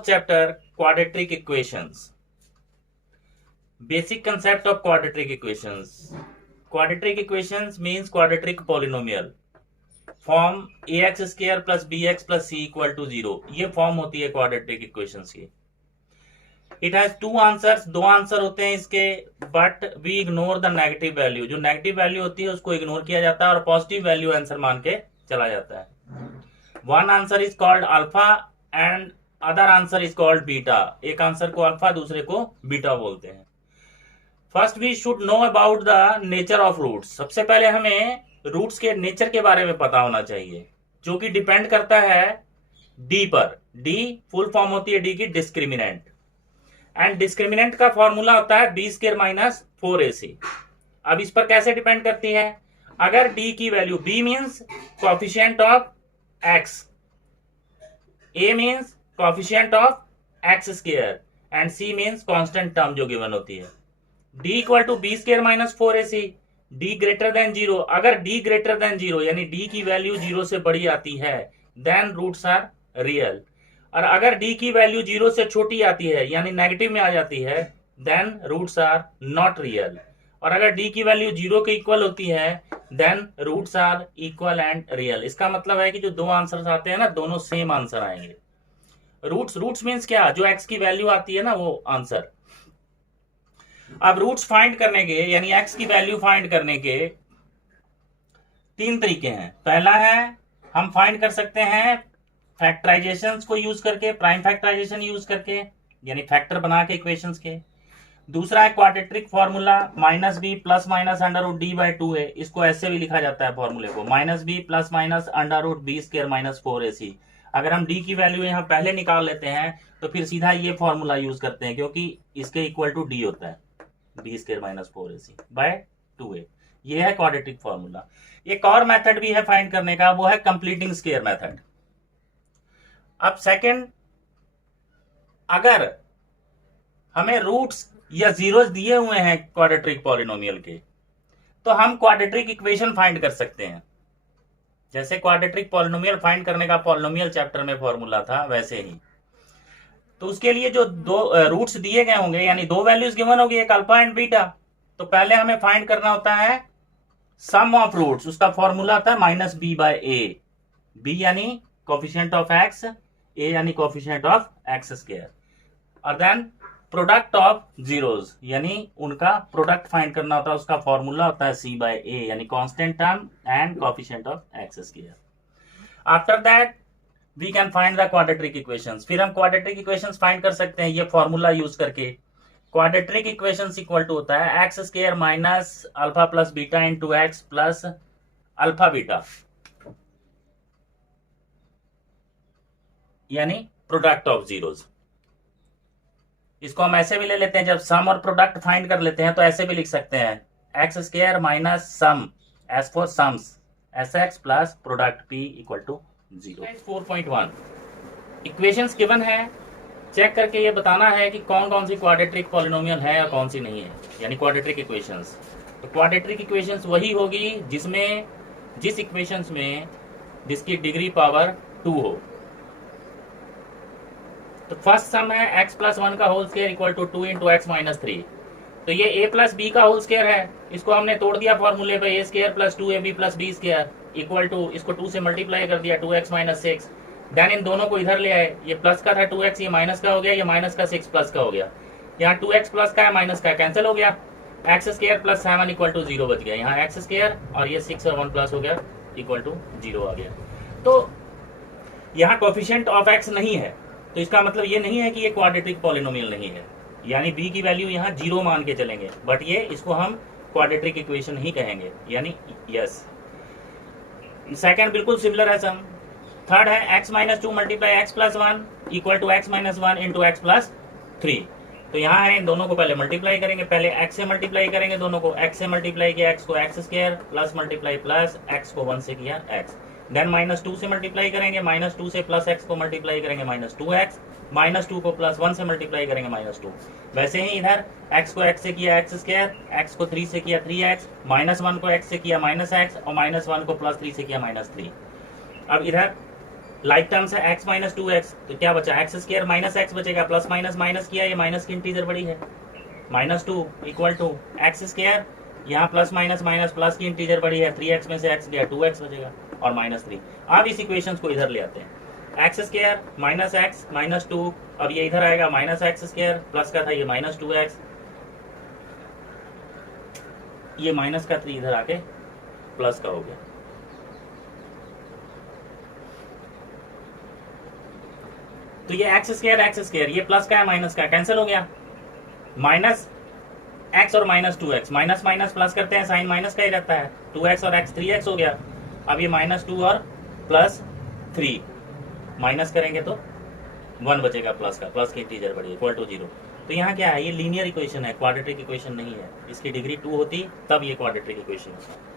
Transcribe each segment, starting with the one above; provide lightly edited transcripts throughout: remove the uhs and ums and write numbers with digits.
Chapter quadratic equations. Basic concept of quadratic equations. Quadratic equations means quadratic polynomial form ax square plus bx plus c equal to 0। ये form होती है quadratic equations की। It has two answers, दो answer होते हैं इसके, but we ignore the negative value. जो negative value होती है उसको इग्नोर किया जाता है और पॉजिटिव वैल्यू आंसर मान के चला जाता है। One answer is called alpha and other answer is called beta. एक आंसर को अल्फा, दूसरे को बीटा बोलते हैं। First we should know about the nature of roots. सबसे पहले हमें रूट्स के नेचर के बारे में पता होना चाहिए, जो कि डिपेंड करता है डी पर। डी फुल फॉर्म होती है डी की डिस्क्रिमिनेंट, एंड डिस्क्रिमिनेंट का फॉर्मूला होता है बी स्क्वायर माइनस 4ac। अब इस पर कैसे डिपेंड करती है? अगर डी की value, B means coefficient of X, A means coefficient of X square and C means constant term जो गिवन होती है। d equal to B square minus 4ac, d greater than 0। अगर d ग्रेटर देन 0 यानी d की value 0 से बड़ी आती है देन रूट्स आर रियल, और अगर d की वैल्यू 0 से छोटी आती है यानी नेगेटिव में आ जाती है then roots are not real, और अगर d की वैल्यू 0 के इक्वल होती है then roots are equal and real. इसका मतलब है कि जो दो आंसर्स आते हैं ना, दोनों सेम आंसर आएंगे। रूट्स मीन्स क्या? जो x की वैल्यू आती है ना, वो आंसर। अब रूट्स फाइंड करने के यानी x की वैल्यू फाइंड करने के तीन तरीके हैं। पहला है हम फाइंड कर सकते हैं फैक्टराइजेशन को यूज करके, प्राइम फैक्टराइजेशन यूज करके, यानी फैक्टर बना के इक्वेशंस के। दूसरा है quadratic formula minus B plus minus under root D by 2 है। इसको ऐसे भी लिखा जाता है फॉर्मूले को, minus B plus minus under root B square minus 4ac। अगर हम डी की वैल्यू यहाँ पहले निकाल लेते हैं तो फिर सीधा ये फॉर्मूला यूज करते हैं, क्योंकि इसके इक्वल टू डी होता है B square minus 4ac bye 2a। ये है क्वाड्रेटिक फॉर्मूला। एक और मेथड भी है फाइंड करने का, वो है कंप्लीटिंग स्क्वायर मेथड। अब सेकंड, अगर हमें रूट्स या जीरोस दिए हुए हैं क्वाड्रेटिक पॉलिनोमियल के, तो हम क्वाड्रेटिक इक्वेशन फाइंड कर सकते हैं। जैसे क्वाड्रेटिक पॉलिनोमियल फाइंड करने का पॉलिनोमियल चैप्टर में फॉर्मूला था, वैसे ही। तो उसके लिए जो दो रूट्स दिए गए होंगे यानी दो वैल्यूज गिवन होगी, एक अल्फा एंड बीटा, तो पहले हमें फाइंड करना होता है सम ऑफ रूट्स। उसका फॉर्मूला होता है माइनस बी बाय ए। बी यानी कोएफिशिएंट ऑफ एक्स, ए यानी कोएफिशिएंट ऑफ एक्स स्क्वायर, और देन प्रोडक्ट ऑफ जीरोज यानी उनका प्रोडक्ट फाइंड करना होता है। उसका फॉर्मूला होता है सी बाय ए यानी constant term and coefficient of X square. After that we can find the quadratic equations. फिर हम क्वाड्रेटिक इक्वेशंस फाइंड कर सकते हैं ये फॉर्मूला यूज करके। क्वाड्रेटिक इक्वेशंस इक्वल टू होता है x square minus alpha plus beta into X plus alpha beta, यानी प्रोडक्ट ऑफ जीरोज। इसको हम ऐसे भी ले लेते हैं, जब सम और प्रोडक्ट फाइंड कर लेते हैं तो ऐसे भी लिख सकते हैं X square minus sum S for sums S X plus product P equal to 0। 4.1 equations given है, चेक करके ये बताना है कि कौन कौन सी क्वाड्रेटिक पॉलिनोमियल है और कौन सी नहीं है, यानी क्वाड्रेटिक इक्वेशंस। तो क्वाड्रेटिक इक्वेशंस वही होगी जिस इक्वेशंस में जिसकी डिग्री पावर 2 हो। तो फर्स्ट सम है x प्लस 1 का whole square equal to 2 into X minus 3। तो ये a प्लस बी का होल स्क्वायर है, इसको हमने तोड़ दिया फॉर्मूले पे, a square plus 2ab plus b square equal to, इसको 2 से मल्टीप्लाई कर दिया 2x माइनस 6। देन इन दोनों को इधर ले आए, ये प्लस का था 2x, ये माइनस का हो गया, ये माइनस का 6 प्लस का हो गया। यहाँ 2x प्लस का है, माइनस का कैंसिल हो गया, X square plus 7 equal to 0 बच गया। यहाँ एक्स स्क्वायर और ये 6 और 1 प्लस हो गया इक्वल टू 0 आ गया। तो यहाँ कोएफिशिएंट ऑफ x नहीं है, तो इसका मतलब ये नहीं है कि ये क्वाड्रेटिक पॉलिनोमियल नहीं है, यानी b की वैल्यू यहाँ 0 मान के चलेंगे, बट ये इसको हम क्वाड्रेटिक इक्वेशन ही कहेंगे, यानी यस। सेकंड बिल्कुल सिमिलर है सम। थर्ड है x minus 2 multiply X plus 1 equal to X minus 1 into X plus 3। तो यहाँ है, इन दोनों को पहले मल्टीप्लाई करेंगे, पहले x से मल्टीप्लाई करेंगे, दोनों को x से मल्टीप्लाई किया, x को x square plus multiply plus x को 1 से किया x, देन माइनस 2 से मल्टीप्लाई करेंगे, माइनस 2 से प्लस x को मल्टीप्लाई करेंगे माइनस 2x, माइनस 2 को प्लस 1 से मल्टीप्लाई करेंगे माइनस 2। वैसे ही इधर x को x से किया एक्स स्क्वायर, x को 3 से किया 3x, माइनस 1 को x से किया माइनस x, और माइनस 1 को प्लस 3 से किया माइनस 3। अब इधर लाइक टर्म्स है x माइनस 2x, तो क्या बचा एक्स स्क्वायर माइनस एक्स बचेगा, प्लस माइनस माइनस किया, ये माइनस की इंटीजर बड़ी है, -2 इक्वल टू एक्स स्क्वायर, यहाँ प्लस माइनस माइनस प्लस की इंटीजर बड़ी है, 3x में से x गया 2x बचेगा और -3। अब इस इक्वेशन को इधर ले आते हैं, X square minus x minus 2, अब ये इधर आएगा माइनस एक्स स्क्वायर, प्लस का था ये -2x, ये माइनस का 3 इधर आके प्लस का हो गया। तो ये एक्स स्क्वायर ये प्लस का है माइनस का कैंसिल हो गया, माइनस एक्स और -2x, माइनस माइनस प्लस करते हैं, साइन माइनस का ही रहता है, 2x और x 3x हो गया। अब ये -2 और +3 माइनस करेंगे तो 1 बचेगा प्लस का, प्लस की इंटीजर बड़ी इक्वल टू 0। तो यहाँ क्या है, ये लीनियर इक्वेशन है, क्वाड्रेटिक इक्वेशन नहीं है। इसकी डिग्री 2 होती तब ये क्वाड्रेटिक इक्वेशन है।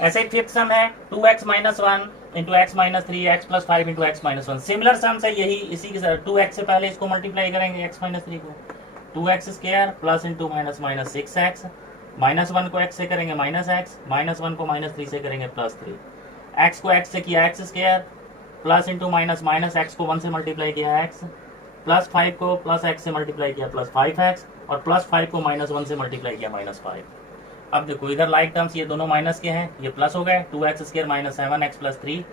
ऐसे ही फिफ्थ सम है 2x - 1 into x - 3 x + 5 into x - 1। Similar sums है यही, इसी के साथ 2x से पहले इसको मल्टीप्लाई करेंगे x - 3 को, 2x square plus into minus 6x, -1 को x से करेंगे -x, -1 को -3 से करेंगे +3, x को x से किया x square, plus into minus x को 1 से मल्टीप्लाई किया x, +5 को प्लस x से मल्टीप्लाई किया +5x, और +5 को -1 से मल्टीप्लाई किया -5। अब देखो इधर लाइक टर्म्स ये दोनों माइनस के हैं, ये प्लस हो गए, 2x square - 7x + 3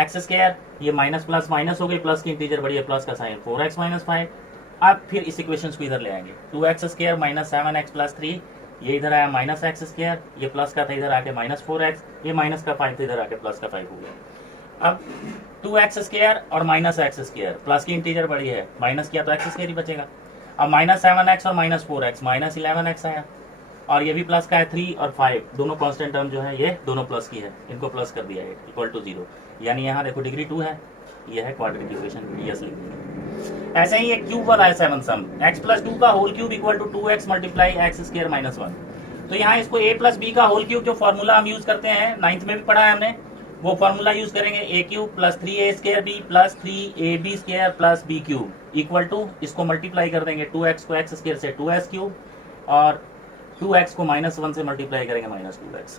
x square, ये माइनस प्लस माइनस हो गई, प्लस की इंटीजर बढ़ी है, प्लस का साइन 4x - 5। अब फिर इस इक्वेशन को इधर ले आएंगे, 2x स्क्वायर - 7x + 3, ये इधर आया -x स्क्वायर, ये प्लस का था इधर आके -4x, ये माइनस का 5 था इधर आके प्लस का 5 हो गया। अब 2x स्क्वायर और -x स्क्वायर, प्लस की इंटीजर बड़ी है, माइनस किया तो x स्क्वायर ही बचेगा। अब -7x और -4x, -11x आया, और ये भी प्लस का है, 3 और 5 दोनों कांस्टेंट टर्म जो है ये दोनों प्लस की है, इनको प्लस कर दिया है इक्वल टू 0, यानी यहाँ देखो डिग्री 2 है, ये है क्वाड्रेटिक इक्वेशन, यस लिख दिया। ऐसे ही एक क्यूब वाला है 7 सम, x + 2 का whole cube equal to 2x × x square - 1। तो यहाँ इसको a + b का होल क्यूब, जो फॉर्मूला हम यूज करते हैं 9th में भी पढ़ा है हमने, वो फॉर्मूला यूज करेंगे, a³ + 3a² b + 3ab² + b³ equal to, इसको मल्टीप्लाई कर देंगे, 2x को x स्क्वायर से 2s³ और 2x को -1 से मल्टीप्लाई करेंगे -2x,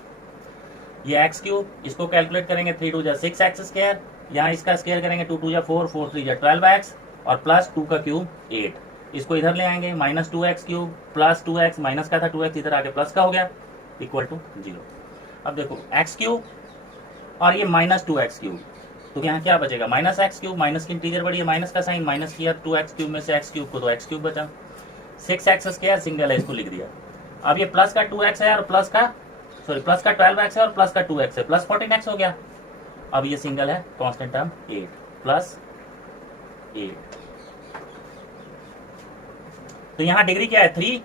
ये x³, इसको कैलकुलेट करेंगे, 3 × 2 = 6x स्क्वायर, यहाँ इसका स्क्वायर करेंगे, 2 × 2 = 4, 4 × 3 = 12x, और प्लस 2 का क्यूब 8, इसको इधर ले आएंगे, -2x³ + 2x, माइनस का था 2x इधर आके प्लस का हो गया इक्वल टू 0। अब देखो x³ और ये -2x³, तो यहाँ क्या बचेगा, -x³, माइनस की इंटीजर बड़ी है, माइनस का साइन, माइनस किया 2x³ में से x³ को, तो x³ बचा, 6x स्क्वायर सिंगल है, इसको लिख दिया। अब ये प्लस का 2x है और प्लस का 12x है और प्लस का 2x है, प्लस 14x हो गया। अब ये सिंगल है, कांस्टेंट टर्म 8 + 8, तो यहाँ डिग्री क्या है 3,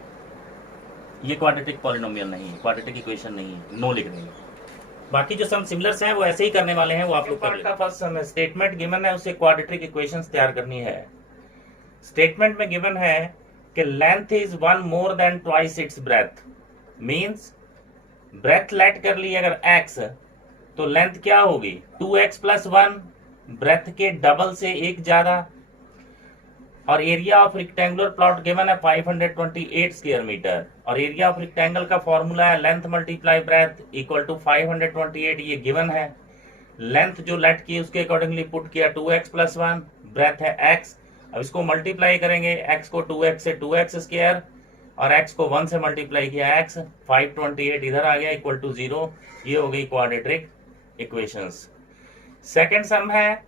ये क्वाड्रेटिक पॉलिनोमियल नहीं है, क्वाड्रेटिक इक्वेशन नहीं है, नो लिख देंगे। बाकी जो सम सिमिलर्स हैं वो ऐसे ही करने वाले हैं, वो आप लोग कर लेंगे। फर्स्ट सम है, स्टेटमेंट गिवन है, उसे क्वाड्रेटिक इक्वेशंस तैयार करनी है। स्टेटमेंट में गिवन है कि length is 1 more than twice its breadth, means breadth let कर ली अगर x, तो लेंथ क्या होगी 2x + 1, ब्रेथ के डबल से एक ज्यादा, और area of rectangular plot given है 528 स्क्वायर मीटर, और एरिया ऑफ रेक्टेंगल का फॉर्मूला है लेंथ × ब्रेथ इक्वल टू 528, ये गिवन है। लेंथ जो लेट की उसके अकॉर्डिंगली पुट किया 2x + 1, ब्रेथ है x, अब इसको मल्टीप्लाई करेंगे, x को 2x से 2x स्क्वायर और x को 1 से मल्टीप्लाई किया x, 528 इधर आ गया इक्वल टू 0, ये हो गई क्वाड्रेटिक इक्वेशंस। सेकंड सम है,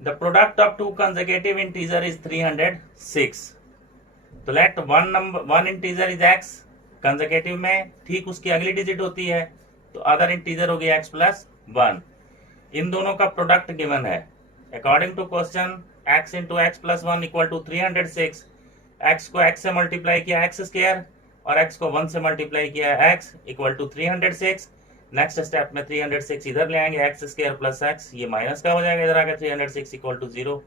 the product of 2 consecutive integer is 306, तो let one integer is x, consecutive में ठीक उसकी अगली डिजिट होती है, तो अदर इंटीजर हो गया x + 1, इन दोनों का प्रोडक्ट गिवन है। According to question x × x + 1 equal to 306, x को x से मल्टीप्लाई किया x स्क्वायर और x को 1 से मल्टीप्लाई किया x equal to 306। Next step में 306 इधर ले आएंगे, x स्क्वायर + x, ये माइनस का हो जाएगा इधर आके 306 इक्वल टू 0,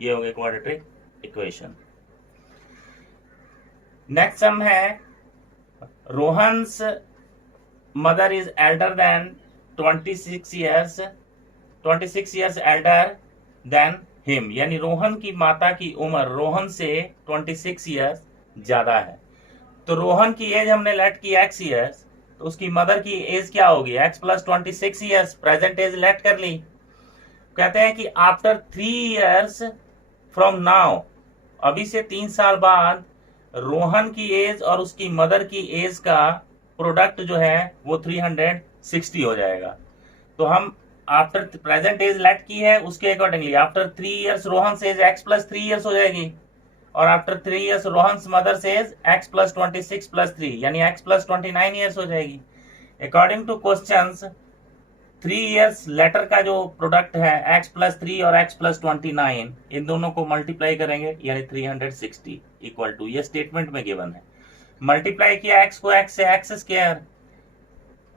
ये हो गई क्वाड्रेटिक इक्वेशन। नेक्स्ट सम है, Rohan's mother is elder than 26 years elder than him, यानी रोहन की माता की उम्र रोहन से 26 ईयर्स ज्यादा है। तो रोहन की एज हमने लेट की x ईयर्स, तो उसकी मदर की एज क्या होगी x + 26 years, present age let कर ली। कहते हैं कि आफ्टर 3 years फ्रॉम नाउ, अभी से 3 साल बाद रोहन की एज और उसकी मदर की एज का प्रोडक्ट जो है वो 360 हो जाएगा। तो हम आफ्टर प्रेजेंट एज लेट की है, उसके अकॉर्डिंगली आफ्टर 3 years रोहन से एज x प्लस 3 years हो जाएगी, और आफ्टर 3 years रोहन मदर से एज x प्लस 26 प्लस 3 यानी x प्लस 29 years हो जाएगी। According to questions 3 years later का जो प्रोडक्ट है x प्लस 3 और x प्लस 29, इन दोनों को मल्टीप्लाई करेंगे यानी 360 इक्वल टू, ये स्टेटमेंट में गिवन है। मल्टीप्लाई किया x को x से x स्क्वायर,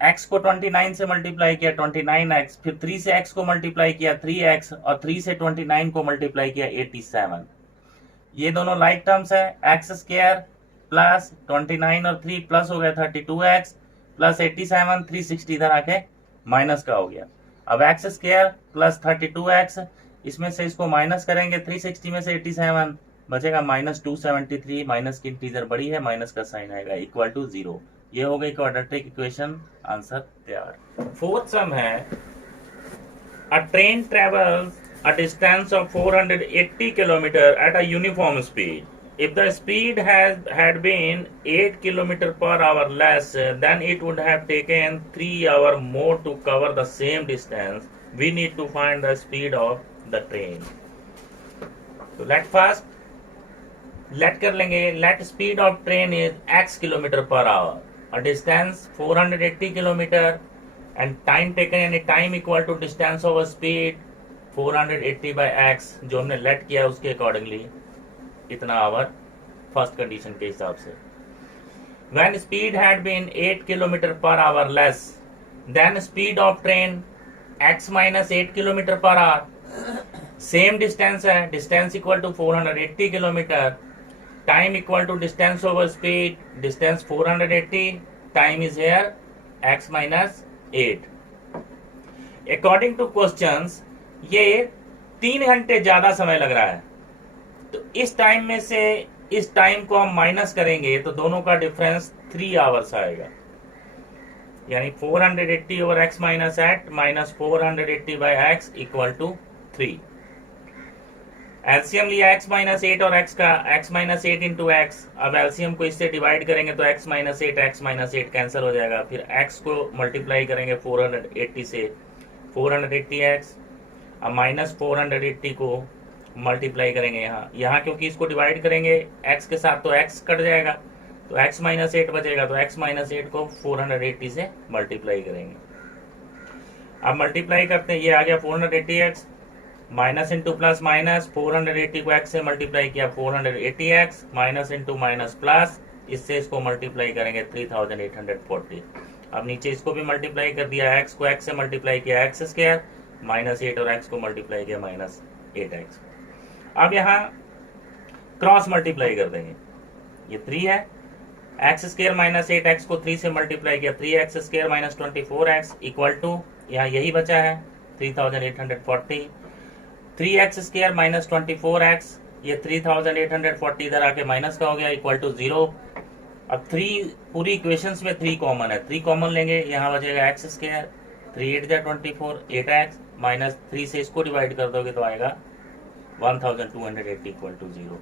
x को 29 से मल्टीप्लाई किया 29x, फिर 3 से x को मल्टीप्लाई किया 3x, और 3 से 29 को मल्टीप्लाई किया 87। ये दोनों लाइक टर्म्स है, x स्क्वायर प्लस 29 और 3 प्लस हो गया 32x प्लस 87, 360 इधर आके माइनस का हो गया। अब x स्क्वायर प्लस 32x, इसमें से इसको माइनस करेंगे 360 में से 87 बचेगा माइनस 273, माइनस की इंटीजर बड़ी है, माइनस का साइन आएगा इक्वल टू 0। ये हो गई क्वाड्रेटिक इक्वेशन, आंसर तैयार। फोर्थ सम है, अ train travels a distance of 480 km at a uniform speed. If the speed had been 8 km per hour less, then it would have taken 3 hours more to cover the same distance. We need to find the speed of the train. So let कर लेंगे, let speed of train is x km per hour. A distance 480 km and time taken यानी time equal to distance over speed 480 by x, जो हमने late किया उसके accordingly इतना our first condition के हिसाब से। When speed had been 8 km per hour less, then speed of train x minus 8 km per hour, same distance है, distance equal to 480 kilometre, time equal to distance over speed, distance 480, time is here x minus 8। According to questions ये 3 घंटे ज्यादा समय लग रहा है, तो इस टाइम में से इस टाइम को हम माइनस करेंगे तो दोनों का डिफरेंस 3 आवर्स आएगा, यानी 480 over x minus 8 minus 480 by x equal to 3। LCM लिया x माइनस 8 और x का, x माइनस 8 इंटू एक्स, अब एलसीएम को इससे डिवाइड करेंगे तो x माइनस 8 कैंसिल हो जाएगा, फिर x को मल्टीप्लाई करेंगे 480 से 480x, अब माइनस 480 को मल्टीप्लाई करेंगे यहाँ क्योंकि इसको डिवाइड करेंगे x के साथ तो x कट जाएगा, तो x माइनस 8 बचेगा, तो x माइनस 8 को 480 से मल्टीप्लाई करेंगे। अब मल्टीप्लाई करते हैं, ये आ गया 480x, minus into plus minus, 480 को x से मल्टीप्लाई किया 480x, minus into minus plus, इससे इसको मल्टीप्लाई करेंगे 3840। अब नीचे इसको भी मल्टीप्लाई कर दिया, x को x से मल्टीप्लाई किया x स्क्वायर, माइनस 8 और x को मल्टीप्लाई किया माइनस 8x। अब यहाँ क्रॉस मल्टीप्लाई कर देंगे, ये 3 है, x स्क्वायर माइनस 8x को 3 से मल्टीप्लाई किया 3x square minus 24x equal to, यहाँ यही बचा है 3840, 3x स्क्वायर माइनस 24x, ये 3840 इधर आके माइनस का हो गया इक्वल टू 0। अब 3 पूरी इक्वेशंस में 3 कॉमन है, 3 कॉमन लेंगे, यहाँ बचेगा x स्क्वायर, 3 8 24 8x माइनस 3 से इसको डिवाइड कर दोगे तो आएगा 1280 इक्वल टू 0,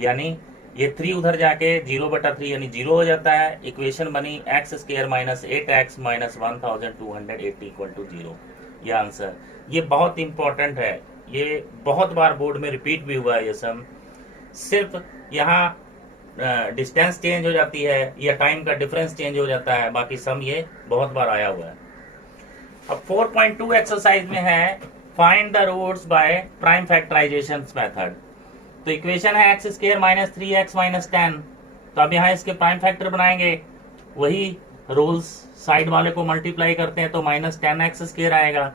यानी ये 3 उधर जाके 0/3 यानी 0 हो जाता है। इक्वेशन बनी x square minus 8x minus 1280 equal to 0। ये आंसर, ये बहुत इंपॉर्टेंट है, ये बहुत बार बोर्ड में रिपीट भी हुआ है ये सम, सिर्फ यहाँ डिस्टेंस चेंज हो जाती है या टाइम का डिफरेंस चेंज हो जाता है, बाकी सम ये बहुत बार आया हुआ है। अब 4.2 एक्सरसाइज में है find the roots by prime factorization method. तो इक्वेशन है x square minus 3x minus 10, तो अब यहाँ इसके प्राइम फैक्टर बनाएंगे, वही रूल्स, साइड वाले को मल्टीप्लाई करते हैं तो माइनस 10x स्क्वायर आएगा।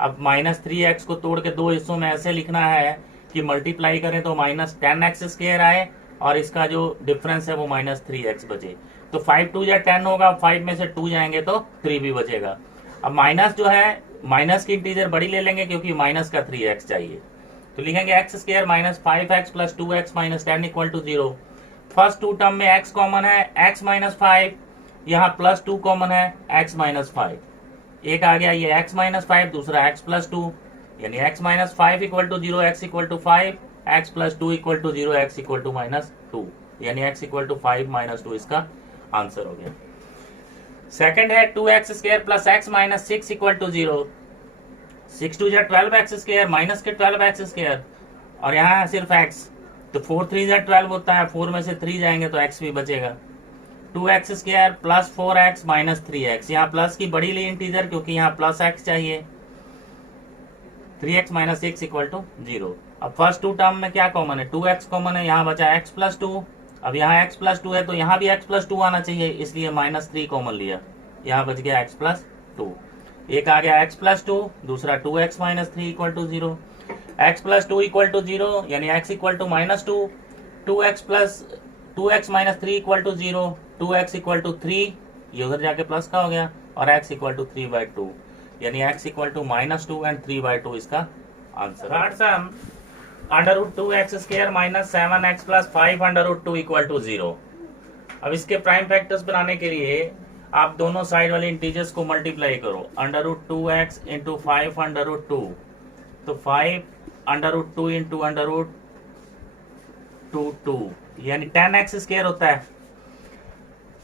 अब माइनस 3x को तोड़ के 2 हिस्सों में ऐसे लिखना है कि मल्टीप्लाई करें तो माइनस 10x स्क्वायर आए और इसका जो डिफरेंस है वो माइनस 3x बचे, तो 5 2 या 10 होगा, 5 में से 2 जाएंगे तो 3 भी बचेगा। अब माइनस जो है, माइनस की इंटीजर बड़ी ले लेंगे क्योंकि माइनस का 3x चाहिए, तो लिखेंगे x square minus 5x plus 2x minus 10 equal to 0। First 2 term में x कॉमन है, x माइनस 5, यहाँ प्लस 2 कॉमन है, x माइनस 5, एक आ गया ये x माइनस 5, दूसरा x प्लस 2, यानी x minus 5 equal to 0, x equal to 5, x plus 2 equal to 0, x equal to minus 2, यानी x इक्वल टू 5 माइनस 2 इसका आंसर हो गया। सेकंड है 2x square plus x minus 6 equal to 0, 6 टू जा 12x square minus के 12x square, और यहाँ है सिर्फ x, तो 4 3 जा 12 होता है, 4 में से 3 जाएंगे तो x भी बचेगा। 2x square plus 4x minus 3x, यहाँ प्लस की बड़ी ली इंटीजर क्योंकि यहाँ प्लस x चाहिए, 3x माइनस 6 इक्वल टू 0। अब फर्स्ट टू टर्म में क्या कॉमन है, 2x कॉमन है, यहाँ बचा x प्लस 2, अब यहाँ x प्लस 2 है तो यहाँ भी x प्लस 2 आना चाहिए, इसलिए माइनस 3 कॉमन लिया, यहाँ बच गया x प्लस 2, एक आ गया x प्लस 2, दूसरा 2x minus 3 equal to 0, x plus 2 equal to 0 यानी x equal to minus 2, 2x minus 3 equal to 0, 2x equal to 3, ये उधर जाके प्लस का हो गया, और x इक्वल टू 3/2, यानी x equal to minus 2 and 3/2 इसका answer. Third sum under root 2x square minus 7x plus 5 under root 2 equal to 0। अब इसके प्राइम फैक्टर्स बनाने के लिए आप दोनों साइड वाले इंटीजर्स को मल्टीप्लाई करो, under root 2x into 5 under root 2, तो 5 under root 2 into under root 2 यानी 10x स्क्वायर होता है,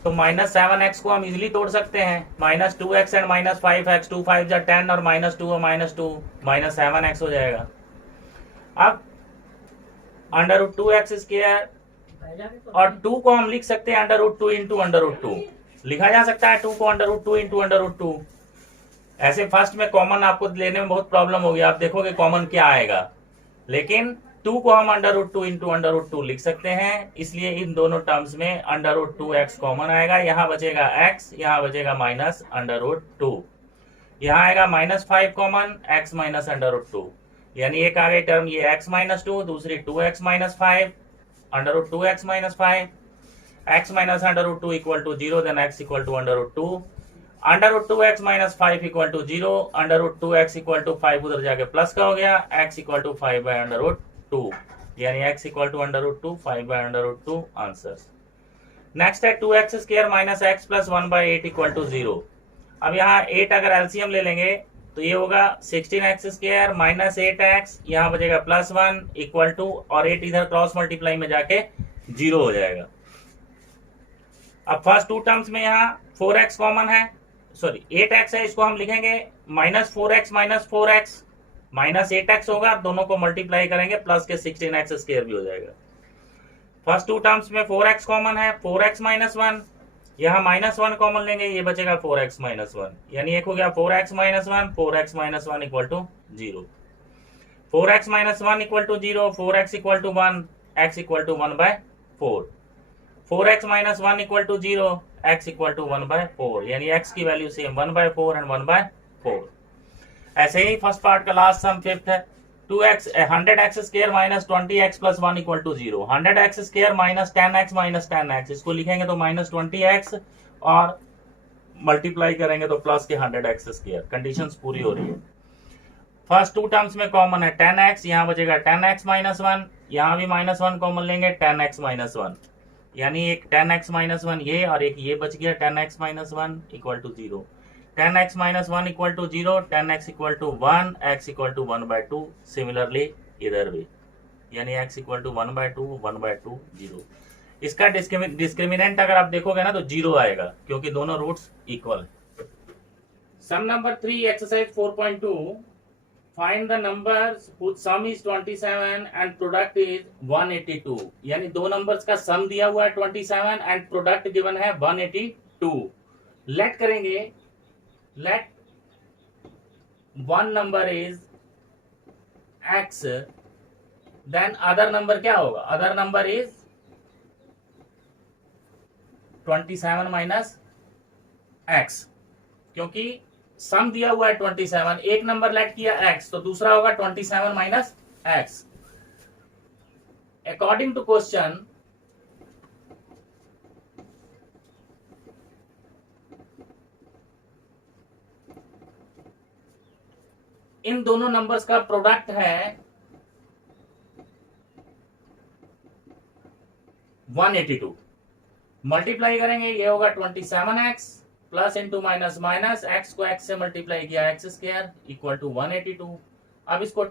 तो माइनस 7x को हम इजिली तोड़ सकते हैं, minus 2x and minus 5x, 2 5 जा 10 और माइनस 2 और माइनस 2 माइनस 7x हो जाएगा। अब अंडर रूट 2x स्क्वायर और 2 को हम लिख सकते हैं under root 2 into under root 2, लिखा जा सकता है 2 को under root 2 into under root 2। ऐसे फर्स्ट में कॉमन आपको लेने में बहुत प्रॉब्लम होगी, आप देखोगे कॉमन क्या आएगा, लेकिन 2 को हम under root 2 into under root 2 लिख सकते हैं, इसलिए इन दोनों टर्म्स में अंडर रूट 2x कॉमन आएगा, यहाँ बचेगा x, यहाँ बचेगा माइनस अंडर रूट 2, यहाँ आएगा minus 5 common, x minus under root 2, यानी एक आ गई टर्म ये x माइनस 2, दूसरी 2x minus 5 under root 2x minus 5, x minus under root 2 equal to 0, then x equal to under root 2, under root 2x minus 5 equal to 0, under root 2x equal to 5 उधर जाके plus का हो गया, x equal to 5 by under root 2, यानी x equal to under root 2, 5 by under root 2 answer. Next है 2x square minus x plus 1/8 equal to 0। अब यहाँ 8 अगर एलसीएम ले लेंगे तो ये होगा 16x स्क्वायर माइनस 8x, यहाँ बचेगा प्लस 1 इक्वल टू, और 8 इधर क्रॉस मल्टीप्लाई में जाके 0 हो जाएगा। अब फर्स्ट टू टर्म्स में यहाँ 4x कॉमन है, सॉरी 8x है, इसको हम लिखेंगे minus 4x minus 4x minus 8x होगा, दोनों को मल्टीप्लाई करेंगे प्लस के 16x स्क्वायर भी हो जाएगा। फर्स्ट टू टर्म्स में 4x कॉमन है, 4x माइनस 1, यहाँ माइनस 1 कॉमन लेंगे, ये बचेगा 4x माइनस 1, यानी एक हो गया 4x minus 1, 4x minus 1 equal to 0, 4x minus 1 equal to 0, 4x equal to 1, x equal to 1/4, 4x minus 1 equal to 0, x equal to 1/4, यानी x की वैल्यू सेम 1/4 एंड 1/4। ऐसे ही फर्स्ट पार्ट का last sum fifth है 100x square minus 20x plus 1 equal to 0, 100x square minus 10x minus 10x, इसको लिखेंगे तो minus 20x और मल्टीप्लाई करेंगे तो प्लस के 100x स्क्वायर, कंडीशंस पूरी हो रही है। फर्स्ट टू टर्म्स में कॉमन है 10x, यहाँ बचेगा 10x माइनस 1, यहाँ भी माइनस 1 कॉमन लेंगे 10x माइनस 1, यानी एक 10x माइनस 1 ये और एक ये बच गया 10x minus 1 equal to 0, 10x minus 1 equal to 0, 10x equal to 1, x equal to 1/2, similarly इधर भी, यानी x इक्वल टू 1/2, 1/2, 0। इसका डिस्क्रिमिनेंट अगर आप देखोगे ना तो 0 आएगा क्योंकि दोनों रूट्स इक्वल है। Sum number 3 exercise 4.2, find the numbers whose sum is 27 and product is 182, यानी दो नंबर्स का सम दिया हुआ है 27 एंड प्रोडक्ट गिवन है 182। लेट करेंगे, let one number is x, then other number क्या होगा, other number is 27 minus x, क्योंकि सम दिया हुआ है 27, एक नंबर लेट किया x तो दूसरा होगा 27 minus x। According to question इन दोनों नंबर्स का प्रोडक्ट है 182, मल्टीप्लाई करेंगे ये होगा 27x plus into minus minus, x को x से मल्टीप्लाई किया x स्क्वायर इक्वल टू 182, अब इसको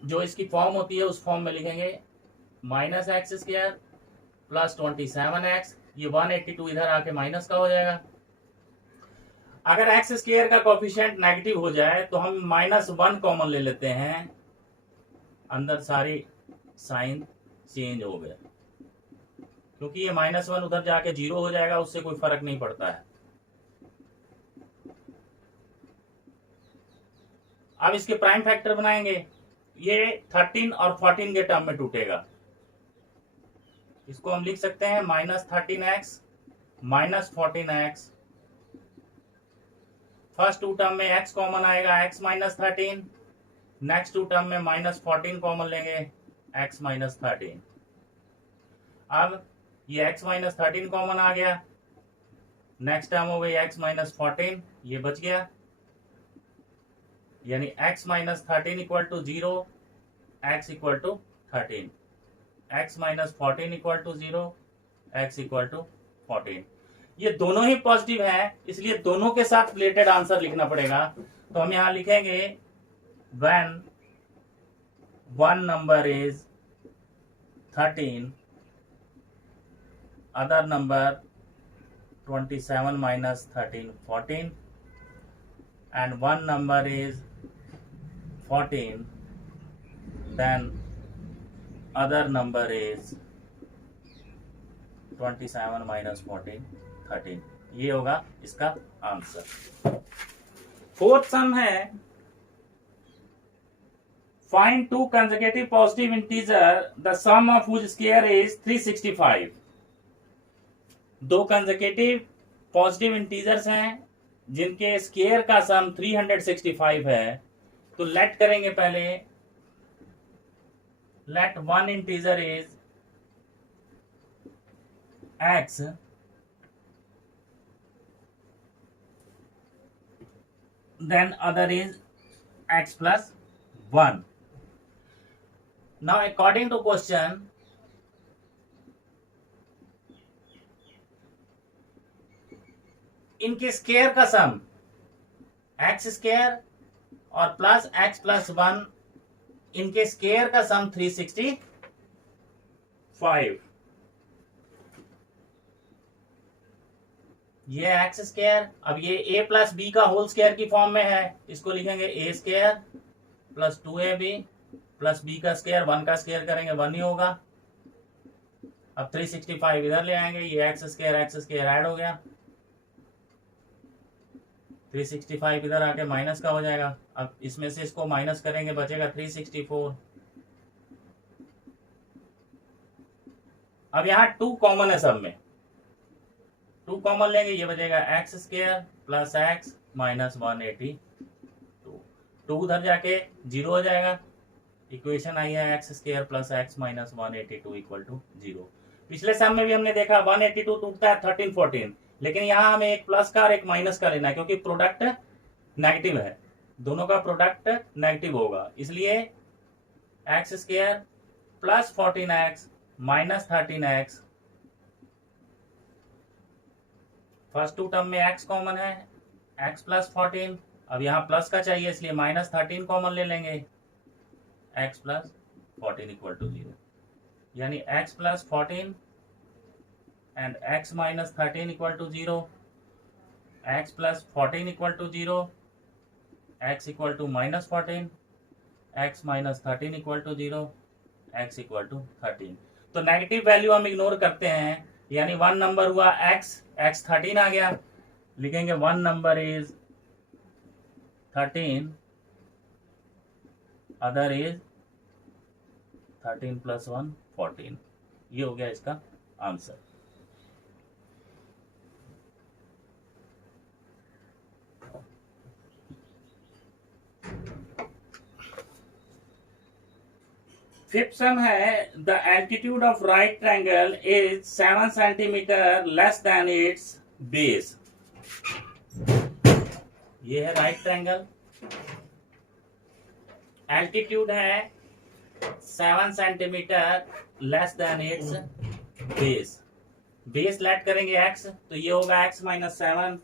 जो इसकी फॉर्म होती है उस फॉर्म में लिखेंगे minus x square plus 27x, ये 182 इधर आके माइनस का हो जाएगा। अगर एक्स स्क्वायर का कोफिशिएंट नेगेटिव हो जाए तो हम -1 कॉमन ले लेते हैं, अंदर सारी साइन चेंज हो गया, क्योंकि ये -1 उधर जाके 0 हो जाएगा, उससे कोई फर्क नहीं पड़ता है। अब इसके प्राइम फैक्टर बनाएंगे, ये 13 और 14 के टर्म में टूटेगा। इसको हम लिख सकते हैं -13x -14x। First two term में x कॉमन आएगा, x -13। नेक्स्ट टू टर्म में -14 कॉमन लेंगे, x -13। अब ये x -13 कॉमन आ गया, नेक्स्ट टर्म हो गई x -14, ये बच गया, यानी x -13 equal to 0, x equal to 13, x -14 equal to 0, x equal to 14। ये दोनों ही पॉजिटिव है, इसलिए दोनों के साथ रिलेटेड आंसर लिखना पड़ेगा। तो हम यहां लिखेंगे when one number is 13, other number 27 minus 13 14, and one number is 14, then other number is 27 minus 14 13। ये होगा इसका आंसर। फोर्थ सम है find two consecutive positive integer the sum of whose square is 365। दो कंसेक्यूटिव पॉजिटिव इंटीजर्स हैं जिनके square का सम 365 है। तो लेट करेंगे पहले, let one integer is x then other is x plus 1। Now according to question, इनके स्क्वायर का सम x स्क्वायर और प्लस x प्लस 1, इनके स्क्वायर का सम 365। ये x स्क्वायर, अब ये a प्लस बी का होल स्क्वायर की फॉर्म में है, इसको लिखेंगे a square plus 2ab plus b का स्क्वायर, 1 का स्क्वायर करेंगे 1 ही होगा। अब 365 इधर ले आएंगे, ये x स्क्वायर ऐड हो गया, 365 इधर आके माइनस का हो जाएगा। अब इसमें से इसको माइनस करेंगे, बचेगा 364। अब यहाँ 2 कॉमन है सब में, 2 कॉमन लेंगे, ये बचेगा x square plus x minus 182। 2 उधर जाके 0 हो जाएगा, इक्वेशन आई है x square plus x minus 182 equal to 0। पिछले सम में भी हमने देखा 182 टूटता है 13 14, लेकिन यहाँ हमें एक प्लस का और एक माइनस का लेना है, क्योंकि प्रोडक्ट नेगेटिव है, दोनों का प्रोडक्ट नेगेटिव होगा, इसलिए x square plus 14x minus 13x। First two term में x कॉमन है, x प्लस 14, अब यहाँ प्लस का चाहिए इसलिए माइनस 13 कॉमन ले लेंगे, x प्लस 14 इक्वल टू 0, यानी x plus 14 and x minus 13 equal to 0, x plus 14 equal to 0, x equal to minus 14, x minus 13 equal to 0, x equal to 13। तो negative value हम ignore करते हैं, यानी 1 number हुआ x 13 आ गया, लिखेंगे 1 number is 13, other is 13 plus 1 14। ये हो गया इसका आंसर। फिफ्थ सम है the altitude of right triangle is 7 centimeter less than its base. ये है राइट ट्रायंगल, एल्टीट्यूड है 7 centimeter less than its base. Base let करेंगे x, तो ये होगा x माइनस 7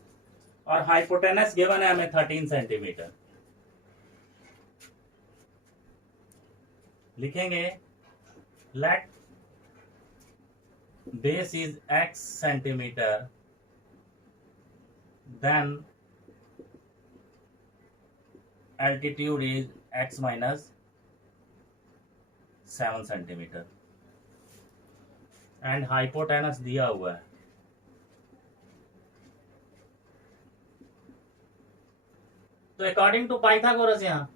और हाइपोटेनस गिवन है हमें 13 सेंटीमीटर। लिखेंगे let base is x centimeter, then altitude is x minus 7 centimeter and hypotenuse दिया हुआ है। तो अकॉर्डिंग टू पाइथागोरस यहाँ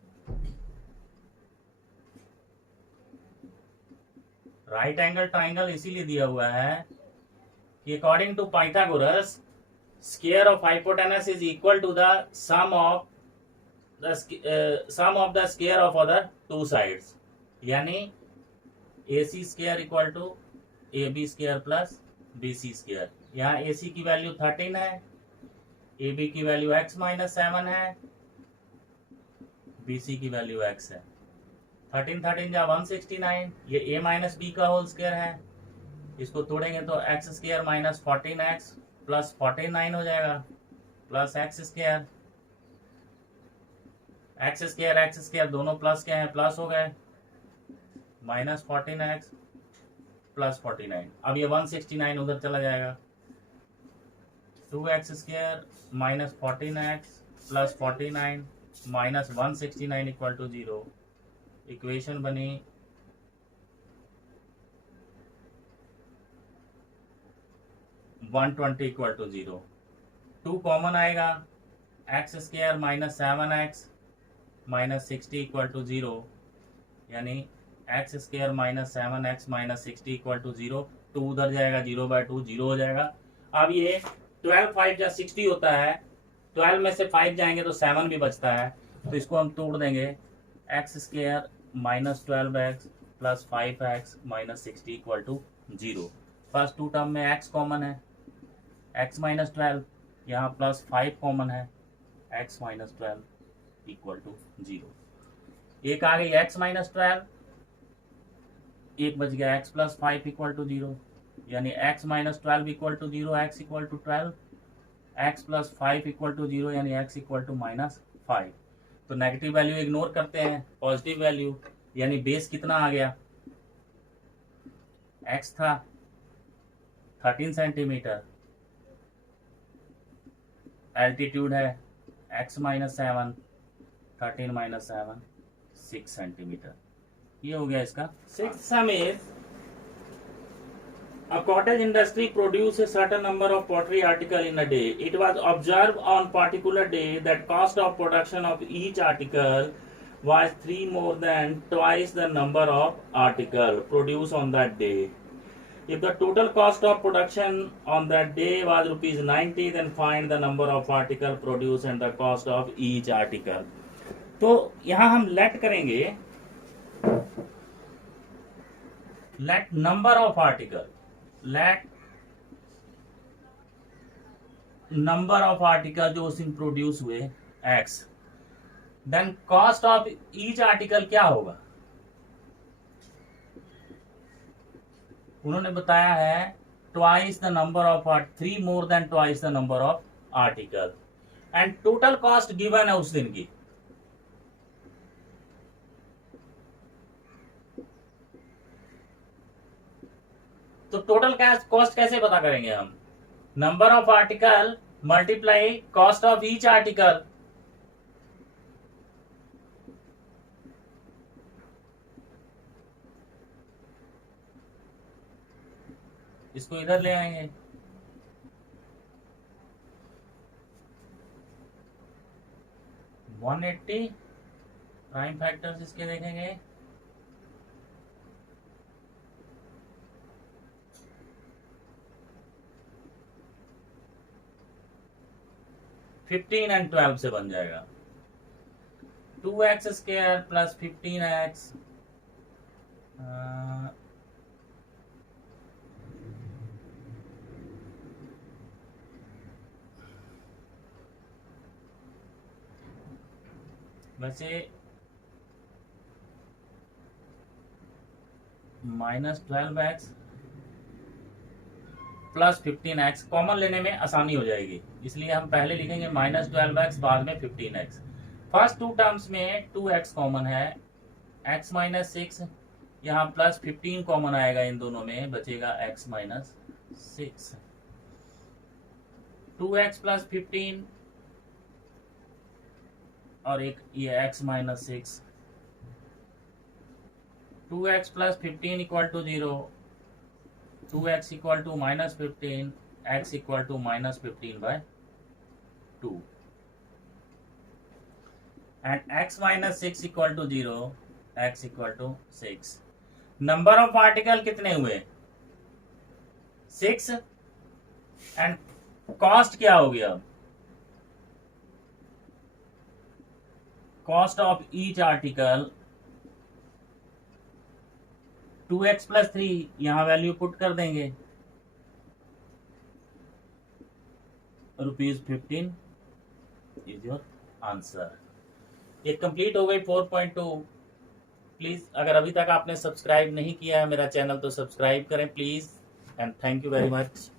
राइट एंगल ट्राइंगल इसीलिए दिया हुआ है कि according to Pythagoras square of hypotenuse is equal to the sum of the square of other two sides, यानी AC square equal to AB square plus BC square. यहाँ AC की value 13 है, AB की वैल्यू x माइनस 7 है, BC की value x है। 13 जा 169, ये a माइनस बी का होल स्क्वायर है, इसको तोड़ेंगे तो x square minus 14x plus 49 हो जाएगा, प्लस x स्क्वायर दोनों प्लस के हैं, प्लस हो गए, माइनस 14x प्लस 49। अब ये 169 उधर चला जाएगा, 2x square minus 14x plus 49 minus 169 equal to 0। Equation बनी 120 इक्वल टू 0। 2 कॉमन आएगा, x square minus 7x minus 60 equal to 0, यानी x square minus 7x minus 60 equal to 0। 2 उधर जाएगा, 0/2 0 हो जाएगा। अब ये 12 5 जा 60 होता है, 12 में से 5 जाएंगे तो 7 भी बचता है, तो इसको हम तोड़ देंगे, x square minus 12x plus 5x minus 60 equal to 0। First 2 term में x कॉमन है, x माइनस 12, यहाँ प्लस 5 कॉमन है, x माइनस 12 इक्वल टू 0। एक आ गई x माइनस 12, एक बच गया x प्लस 5 इक्वल टू 0, यानी x minus 12 equal to 0, x equal to 12, x plus 5 equal to 0, यानी x इक्वल टू माइनस 5। तो नेगेटिव वैल्यू इग्नोर करते हैं, पॉजिटिव वैल्यू, यानी बेस कितना आ गया, x था 13 सेंटीमीटर, एल्टीट्यूड है x माइनस 7, 13 माइनस 7 6 सेंटीमीटर। ये हो गया इसका। Six some is a cottage industry produce a certain number of pottery article in a day. It was observed on particular day that cost of production of each article was 3 more than twice the number of article produced on that day. If the total cost of production on that day was rupees 90, then find the number of article produced and the cost of each article. तो यहाँ हम let करेंगे, let number of article, let number of article जो उस दिन produce हुए x, then cost of each article क्या होगा, उन्होंने बताया है twice the number of 3 more than twice the number of article, and total cost given है उस दिन की। तो टोटल कॉस्ट कैसे पता करेंगे हम, number of article multiply cost of each article. इसको इधर ले आएंगे, वन 180 प्राइम फैक्टर्स इसके देखेंगे, फिफ्टीन एंड 12 से बन जाएगा 2x स्क्वायर प्लस 15x वैसे minus 12x plus 15x common लेने में आसानी हो जाएगी, इसलिए हम पहले लिखेंगे माइनस 12x बाद में 15x। फर्स्ट 2 टर्म्स में 2x कॉमन है, x माइनस 6 यहाँ प्लस 15 कॉमन आएगा, इन दोनों में बचेगा x माइनस 6। 2x प्लस 15 और एक ये x minus 6। 2x plus 15 equal to 0, 2x equal to minus 15, x equal to minus 15/2 and x minus 6 equal to 0, x equal to 6। Number of particle कितने हुए? 6 and cost क्या हो गया? Cost of each article 2x plus 3, यहां value put कर देंगे, ₹15 is your answer. ये complete हो गई 4.2। प्लीज अगर अभी तक आपने सब्सक्राइब नहीं किया है मेरा चैनल तो सब्सक्राइब करें please, and thank you very much.